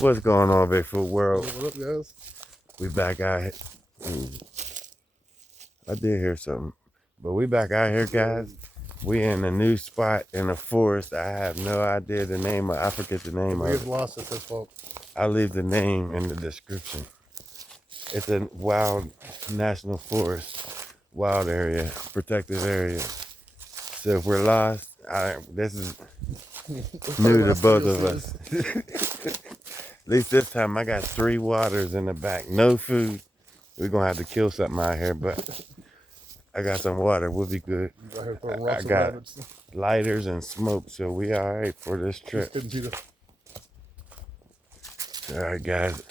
What's going on, Bigfoot World? What up, guys? We back out here. I did hear something. But we back out here, guys. We in a new spot in the forest. I have no idea the name of I forget the name If of we it. get lost, it's his fault. I'll leave the name in the description. It's a wild national forest, wild area, protected area. So if we're lost, this is new to both of us. At least this time I got 3 waters in the back. No food. We're gonna have to kill something out here, but I got some water. We'll be good. I got lighters and smoke, so we all right for this trip. All right, guys.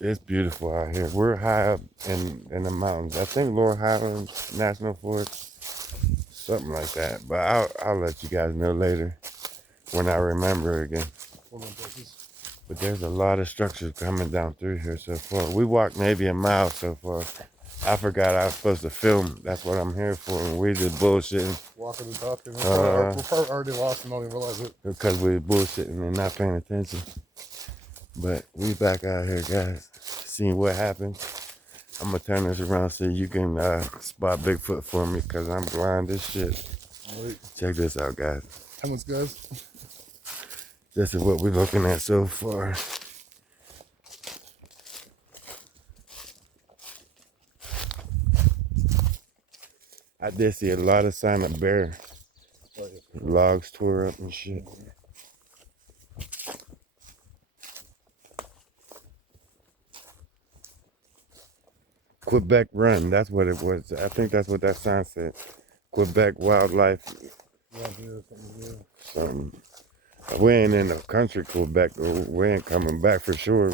It's beautiful out here. We're high up in the mountains. I think Laurel Highlands National Forest, something like that. But I'll let you guys know later when I remember again. But there's a lot of structures coming down through here so far. We walked maybe a mile so far. I forgot I was supposed to film. That's what I'm here for. And we just bullshitting. Walking and talking. We're probably already lost and don't even realize it. Because we're bullshitting and not paying attention. But we back out here, guys. Seeing what happens. I'm going to turn this around so you can spot Bigfoot for me because I'm blind as shit. Wait. Check this out, guys. How much, guys? This is what we're looking at so far. I did see a lot of sign of bear. Logs tore up and shit. Quebec Run, that's what it was. I think that's what that sign said. Quebec Wildlife. Something. We ain't in the country Quebec. We ain't coming back for sure.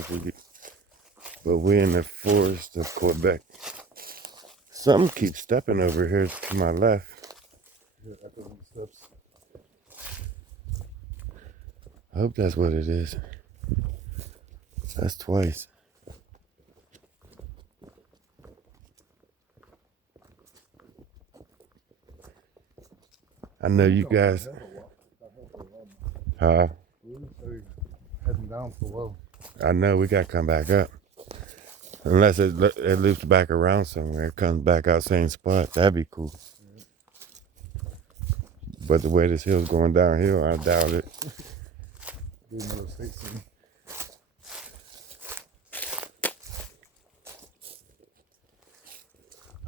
But we in the forest of Quebec. Something keeps stepping over here to my left. I hope that's what it is. That's twice. I know you guys. Huh? Heading down for low. I know we got to come back up. Unless it loops back around somewhere. It comes back out same spot. That'd be cool. But the way this hill's going downhill, I doubt it.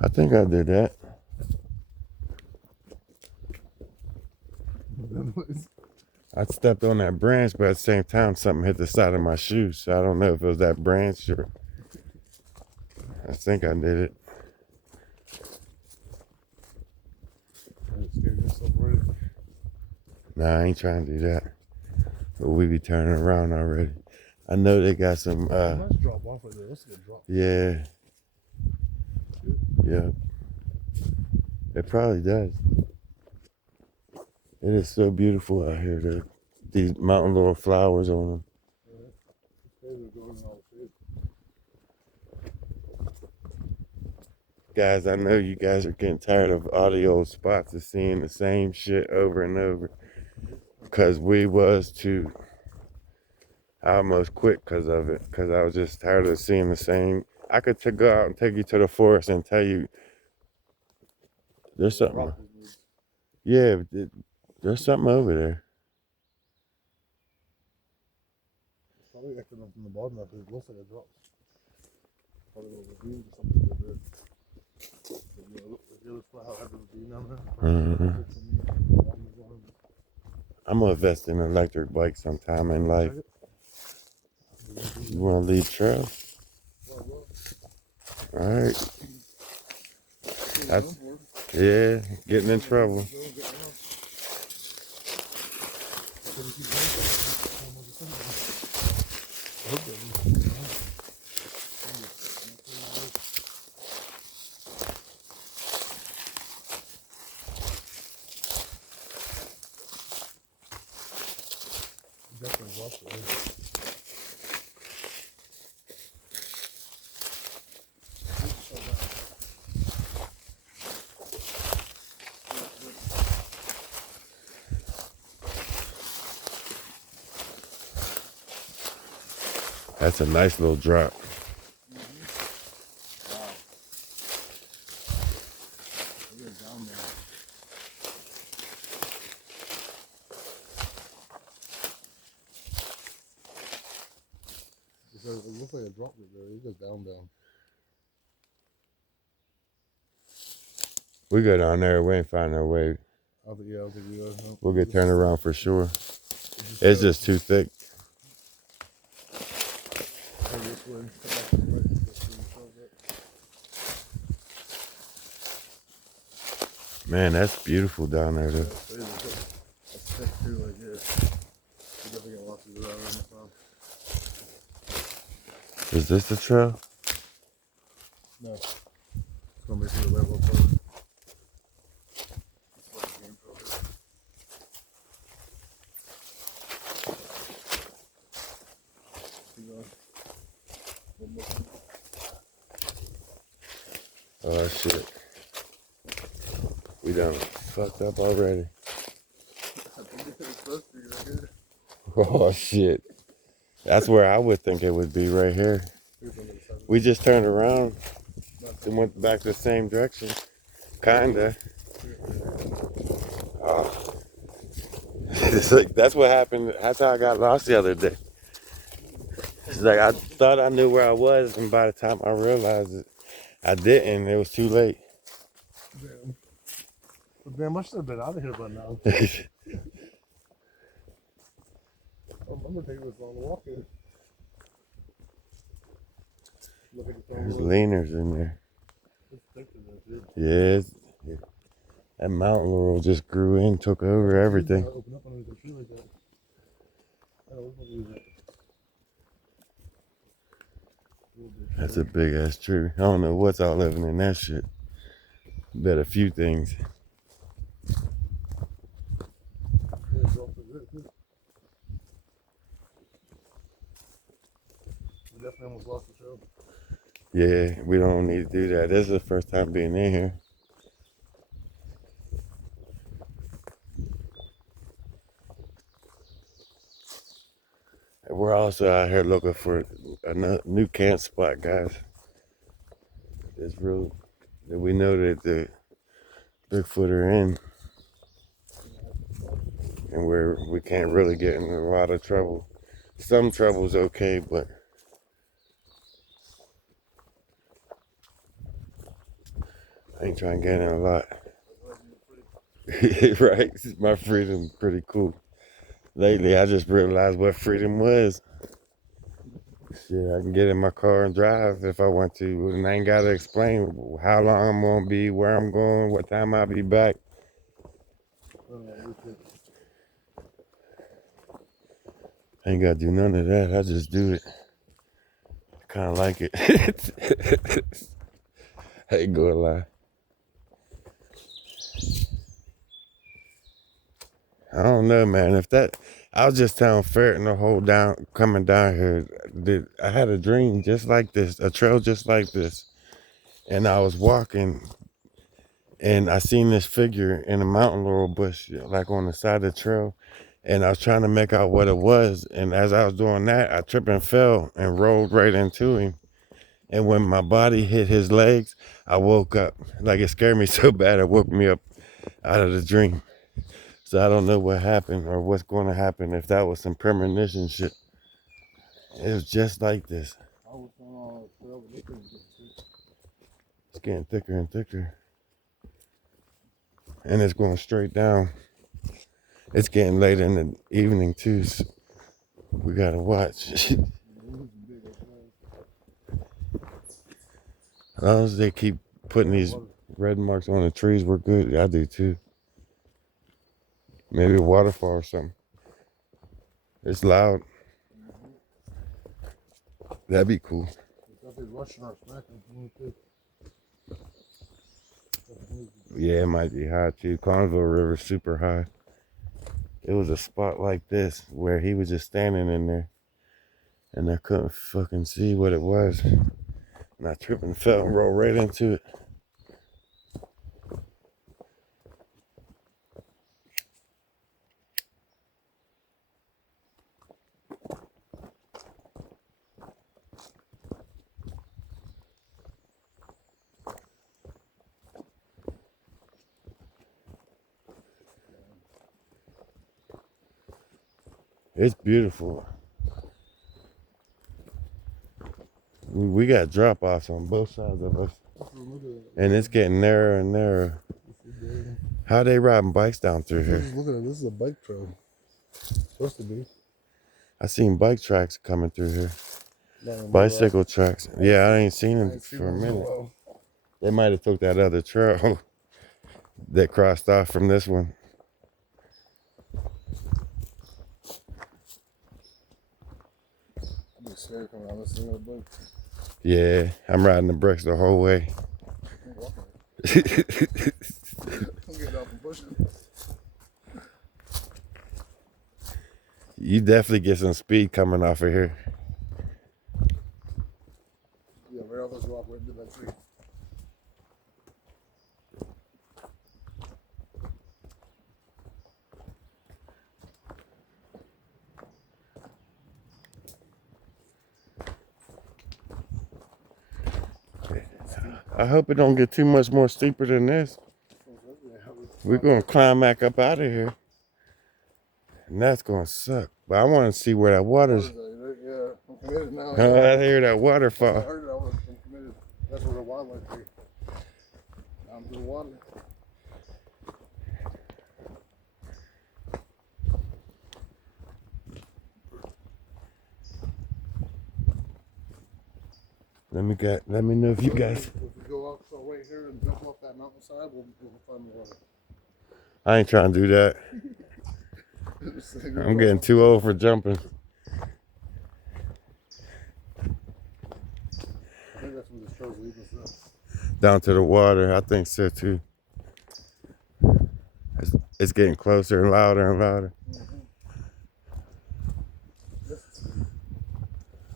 I think I did that. I stepped on that branch, but at the same time, something hit the side of my shoe. So I don't know if it was that branch or... I think I did it. Nah, I ain't trying to do that. But we be turning around already. I know they got some... Let's drop off right there. Let's get dropped. Yeah. Yeah. It probably does. It is so beautiful out here. These mountain laurel flowers on them. Guys, I know you guys are getting tired of audio spots of seeing the same shit over and over. Because we was too. I almost quit because of it. Because I was just tired of seeing the same. I could go out and take you to the forest and tell you there's something. Yeah, there's something over there. It's probably acting up from the bottom of it. It looks like it drops. Probably a ravine or something like that. I'm gonna invest in an electric bike sometime in life. You wanna lead trail? Alright. Yeah, getting in trouble. That's a nice little drop. Wow. Look at it down there. It looks like a drop right there. It goes down. We go down there, we ain't find no way. I think we are. No, We'll get turned around for sure. It's It's just too thick. go this way, come back to the right, just see the trail's at. Man, that's beautiful down there Yeah, though. it's crazy. That's thick too, like here. We definitely got lots to do around the farm. Is this the trail? No. It's gonna be through the railroad part. It's like a game trail here. Keep going. One more thing. Oh shit. We done fucked up already. I think it's supposed to be right here. Oh shit. That's where I would think it would be, right here. Here's on the other side of We just turned around the and went back the same direction. Kinda. Oh. It's like, that's what happened. That's how I got lost the other day. It's like I thought I knew where I was, and by the time I realized it, I didn't. It was too late. Damn. But damn, I should have been out of here by now. I remember taking this long walk in. Look at the There's phone. leaners in there. It's thick in there, too. Yeah, that mountain laurel just grew in, took over everything. Open up underneath the tree like that. I don't know what that. That's a big ass tree. I don't know what's all living in that shit. Bet a few things. Yeah, dropped it there, too. We definitely almost lost the show. Yeah, we don't need to do that. This is the first time being in here. And we're also out here looking for a new camp spot, guys. It's real. We know that the Bigfoot are in, and we can't really get in a lot of trouble. Some trouble's okay, but I ain't trying to get in a lot. Right? My freedom's pretty cool. Lately, I just realized what freedom was. Shit, I can get in my car and drive if I want to, and I ain't gotta explain how long I'm gonna be, where I'm going, what time I'll be back. I ain't gotta do none of that. I just do it. I kind of like it. I ain't gonna lie. I don't know, man. I was just telling Ferret the whole coming down here. I had a dream just like this, a trail just like this, and I was walking, and I seen this figure in a mountain laurel bush, like on the side of the trail, and I was trying to make out what it was. And as I was doing that, I tripped and fell and rolled right into him. And when my body hit his legs, I woke up. Like, it scared me so bad, it woke me up out of the dream. So I don't know what happened or what's going to happen, if that was some premonition shit. It was just like this. It's getting thicker and thicker. And it's going straight down. It's getting late in the evening too, so we gotta watch. As long as they keep putting these red marks on the trees, we're good. I do too. Maybe a waterfall or something. It's loud. That'd be cool. Yeah, it might be high too. Conville River's super high. It was a spot like this where he was just standing in there, and I couldn't fucking see what it was. And I tripped and fell and rolled right into it. It's beautiful. We got drop offs on both sides of us, and it's getting narrower and narrower. How they riding bikes down through here? Look at it. This is a bike trail. Supposed to be. I seen bike tracks coming through here. No, Bicycle tracks. Yeah, I ain't seen I them ain't seen for a them in a minute. while. They might have took that other trail that crossed off from this one. I'd be scared coming out this thing with a bike. Yeah, I'm riding the bricks the whole way. I'm getting off and pushing. You definitely get some speed coming off of here. Yeah, right off this rock, right into that tree. I hope it don't get too much more steeper than this. We're gonna climb back up out of here, and that's gonna suck. But I want to see where that water's. Yeah, I'm committed now. I hear that I waterfall. heard it. I'm committed. That's where the wildlife is. Down to the water. Let me know if you guys. If we go up so right here and jump off that mountainside, we'll find the water. I ain't trying to do that. I'm getting too old for jumping. I think that's when the show's leaving us. Down to the water. I think so too. It's getting closer and louder and louder.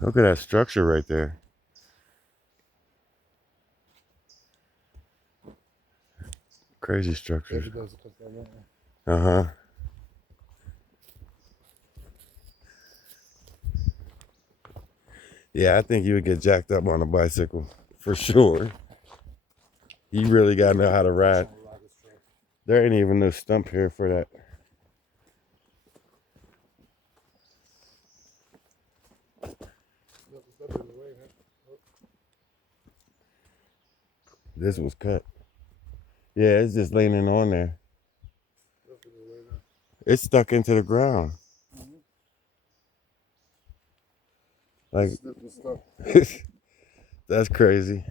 Look at that structure right there. Crazy structure. Uh-huh. Yeah, I think you would get jacked up on a bicycle for sure. You really gotta know how to ride. There ain't even no stump here for that. This was cut. Yeah, it's just leaning on there. It's stuck into the ground. Like, that's crazy.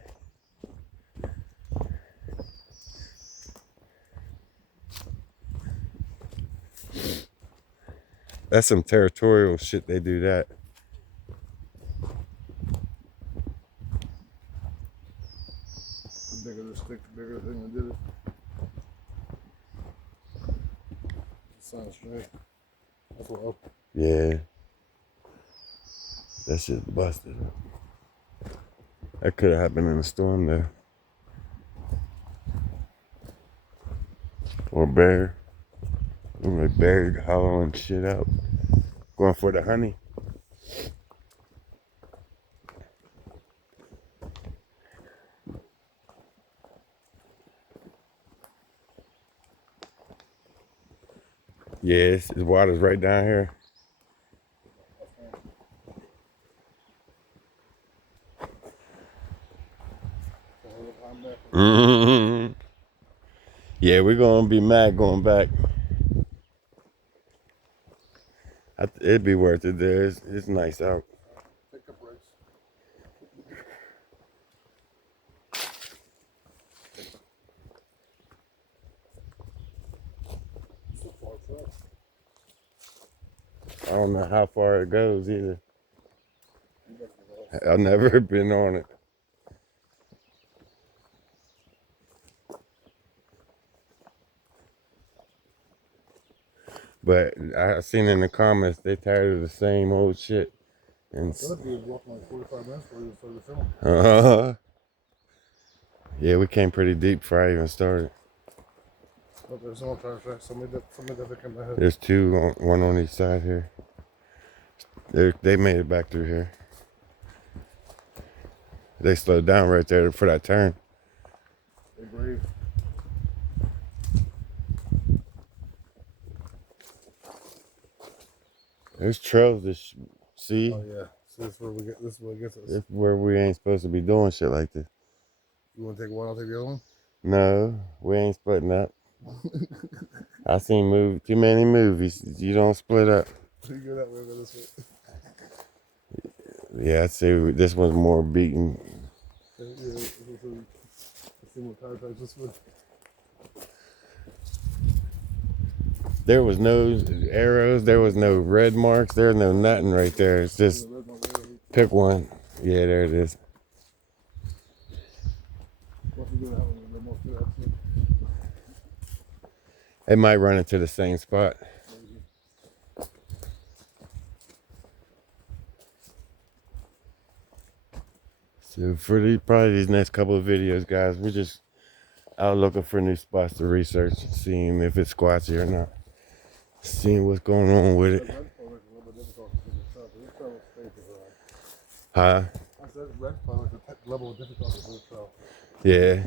That's some territorial shit. They do that. The bigger the stick, the bigger the thing that did it. It sounds straight. That's wild. Yeah. That shit busted up. That could have happened in a storm there. Or bear. Like bear hollowing shit out. Going for the honey. Yeah, the water's right down here. Mm-hmm. Yeah, we're gonna be mad going back. It'd be worth it there. It's nice out. Pick up race. So far truck. I don't know how far it goes either. I've never been on it. But I seen in the comments they tired of the same old shit. And That'd be walking like 45 minutes before you start the film. Yeah, we came pretty deep before I even started. Oh, there's no tire track. Somebody that came ahead. There's two, one on each side here. They made it back through here. They slowed down right there for that turn. They brave. There's trails to see. Oh yeah. So this is where we get. This is where it gets us. This is where we ain't supposed to be doing shit like this. You want to take one? I'll take the other one. No, we ain't splitting up. I seen too many movies. You don't split up. You go that way, go this way. Yeah, I'd say this one's more beaten. Yeah, let's see what tire types this way. There was no arrows. There was no red marks. There's no nothing right there. It's just pick one. Yeah, there it is. It might run into the same spot. So for probably these next couple of videos, guys, we're just out looking for new spots to research, seeing if it's squatchy or not, seeing what's going on with it. Huh? I said red phone is the level of difficulty for the trail. Yeah.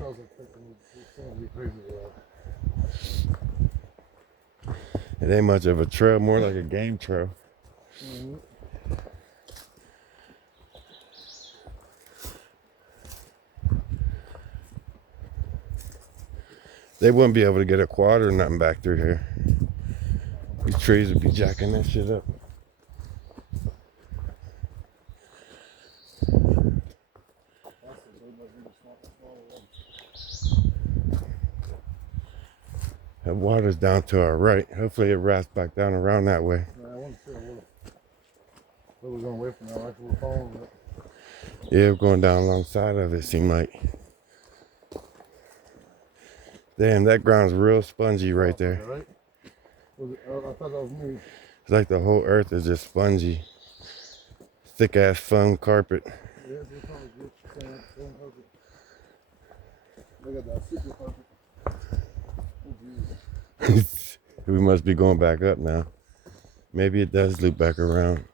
It ain't much of a trail, more like a game trail. Mm-hmm. They wouldn't be able to get a quad or nothing back through here. These trees would be jacking that shit up. That water's down to our right. Hopefully it wraps back down around that way. I want to see where we're going away from now. Actually, we're following it. Yeah, we're going down alongside of it, seemed like. Damn, that ground's real spongy right there. Right? I thought that was me. It's like the whole earth is just spongy. Thick ass foam carpet. Yeah, it's probably good. Same carpet. Look at that super carpet. Oh, We must be going back up now. Maybe it does loop back around.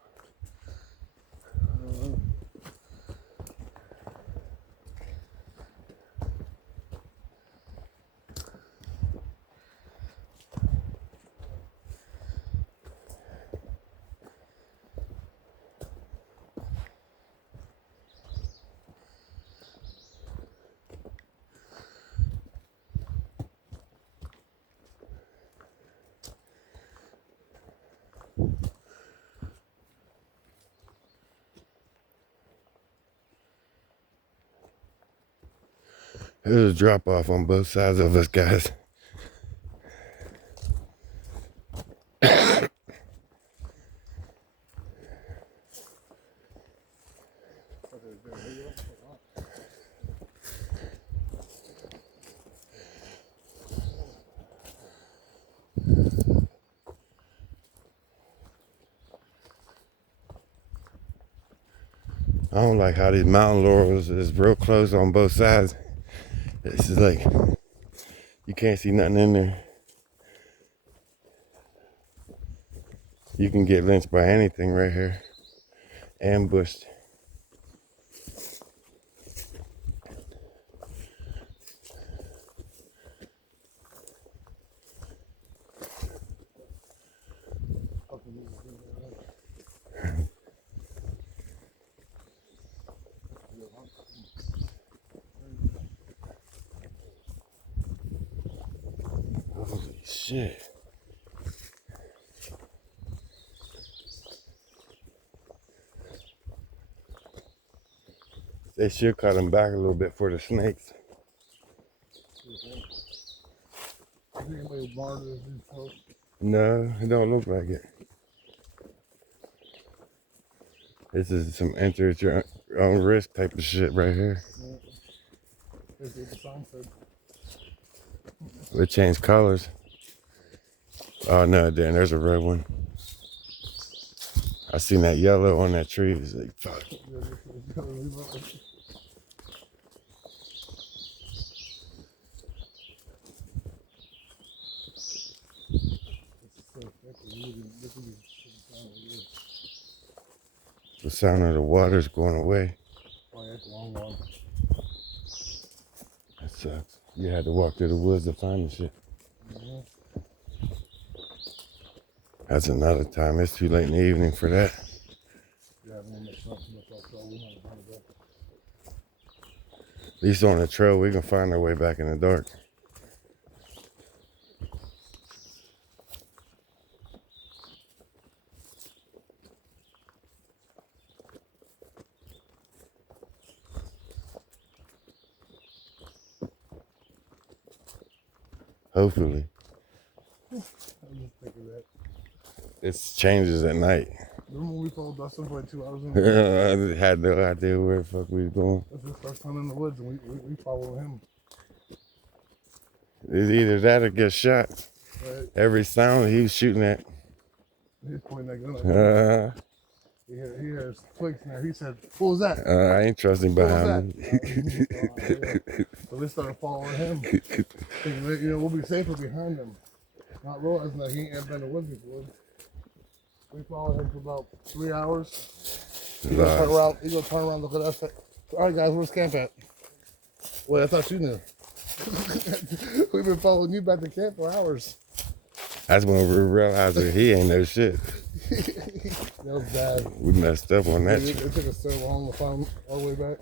There's a drop off on both sides of us, guys. I don't like how these mountain laurels is real close on both sides. This is like, you can't see nothing in there. You can get lynched by anything right here. Ambushed. Holy shit. They should cut them back a little bit for the snakes. No, it don't look like it. This is some enter at your own risk type of shit right here. It changed colors. Oh no, Dan, there's a red one. I seen that yellow on that tree. It's like, fuck. The sound of the water's going away. That sucks. You had to walk through the woods to find the shit. That's another time. It's too late in the evening for that. Yeah, I don't want to mess up too much off trail. We might find it back. At least on the trail, we can find our way back in the dark. Hopefully. I was just thinking that. It changes at night. Remember when we followed Dustin for like 2 hours in I the woods? had no idea where the fuck we was going. That's his first time in the woods, and we followed him. It's either that or get shot. Right? Every sound he was shooting at. He was pointing that gun at him. He hears twigs now. He said, "What was that?" I ain't trusting What was behind me. that? So we started following him, thinking that, we'll be safer behind him, not realizing that he ain't ever been in the woods before. We followed him for about 3 hours. He gonna turn around. He gonna turn around, look at us. All right, guys, where's camp at? Well, I thought you knew. We've been following you back to camp for hours. That's when we realized that he ain't no shit. That was bad. We messed up on that It shit. took us so long to find our way back.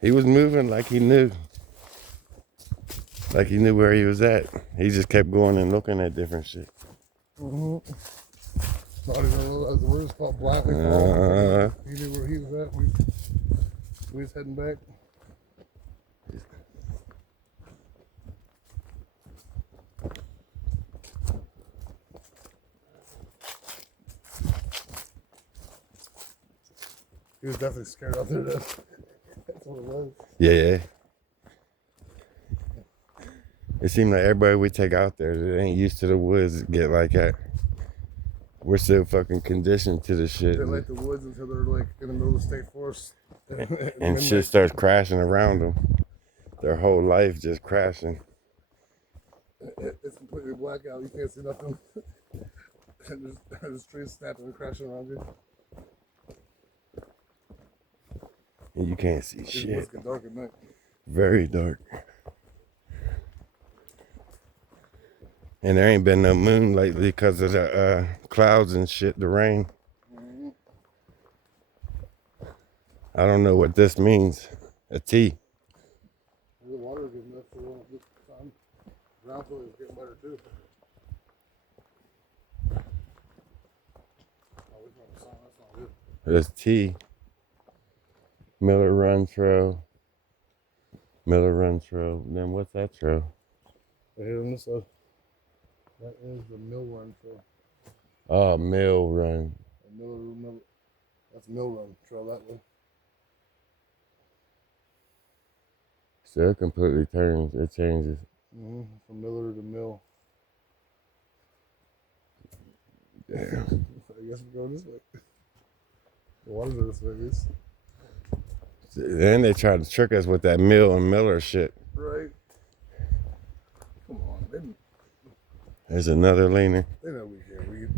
He was moving like he knew. Like he knew where he was at. He just kept going and looking at different shit. Not even realize the word called Black. He knew where he was at. We was heading back. He was definitely scared out there. That's what it was. Yeah. It seemed like everybody we take out there that ain't used to the woods get like that. We're so fucking conditioned to the shit. They like the woods until they're like in the middle of the state forest. And shit starts crashing around them. Their whole life just crashing. It's completely blackout. You can't see nothing. And there's trees snapping and crashing around you. And you can't see It's shit. getting dark at night. Very dark. And there ain't been no moon lately because of the clouds and shit, the rain. I don't know what this means. A T. The water is getting up for this time. Ground floor is getting better too. Oh, we found a sign. That's not good. There's T. Miller Run Trail. Miller Run Trail. Then what's that trail? Right here on this side. That is the Mill Run Trail. Oh, Mill Run. That's Mill Run Trail that way. So it completely turns. It changes. From Miller to Mill. Damn. I guess we're going this way. The waters are this way, at least. Then they tried to trick us with that Mill and Miller shit. Right. Come on. There's another leaner. They know we can't read.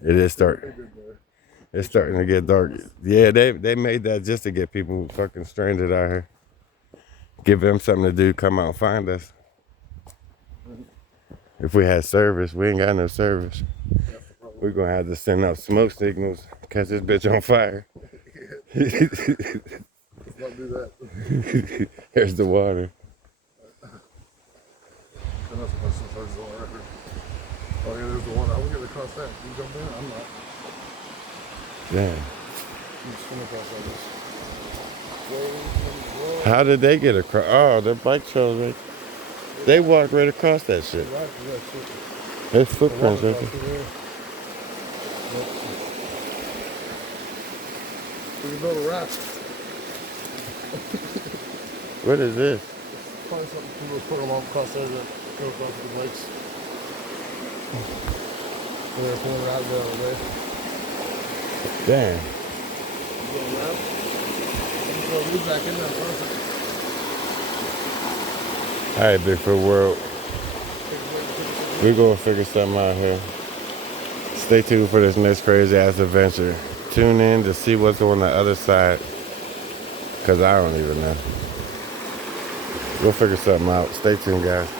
It is starting. It's starting to get dark. Yeah, they made that just to get people fucking stranded out here. Give them something to do. Come out and find us. If we had service, we ain't got no service. We're gonna have to send out smoke signals. Catch this bitch on fire. Let's not do that. Here's the water. Oh yeah, there's the water. I will get across that. You jump in? I'm not. Damn. I'm just swimming across like this. How did they get across? Oh, their bike trails right. They walked right across that shit. Right, There's footprints right there. We can build a raft. What is this? Probably something people put along across there to go across the lakes. They're pulling it out the other way. Damn. Back in there first. All right, Bigfoot World. We're gonna figure something out here. Stay tuned for this next crazy ass adventure. tune in to see what's on the other side. Because I don't even know. We'll figure something out. Stay tuned, guys.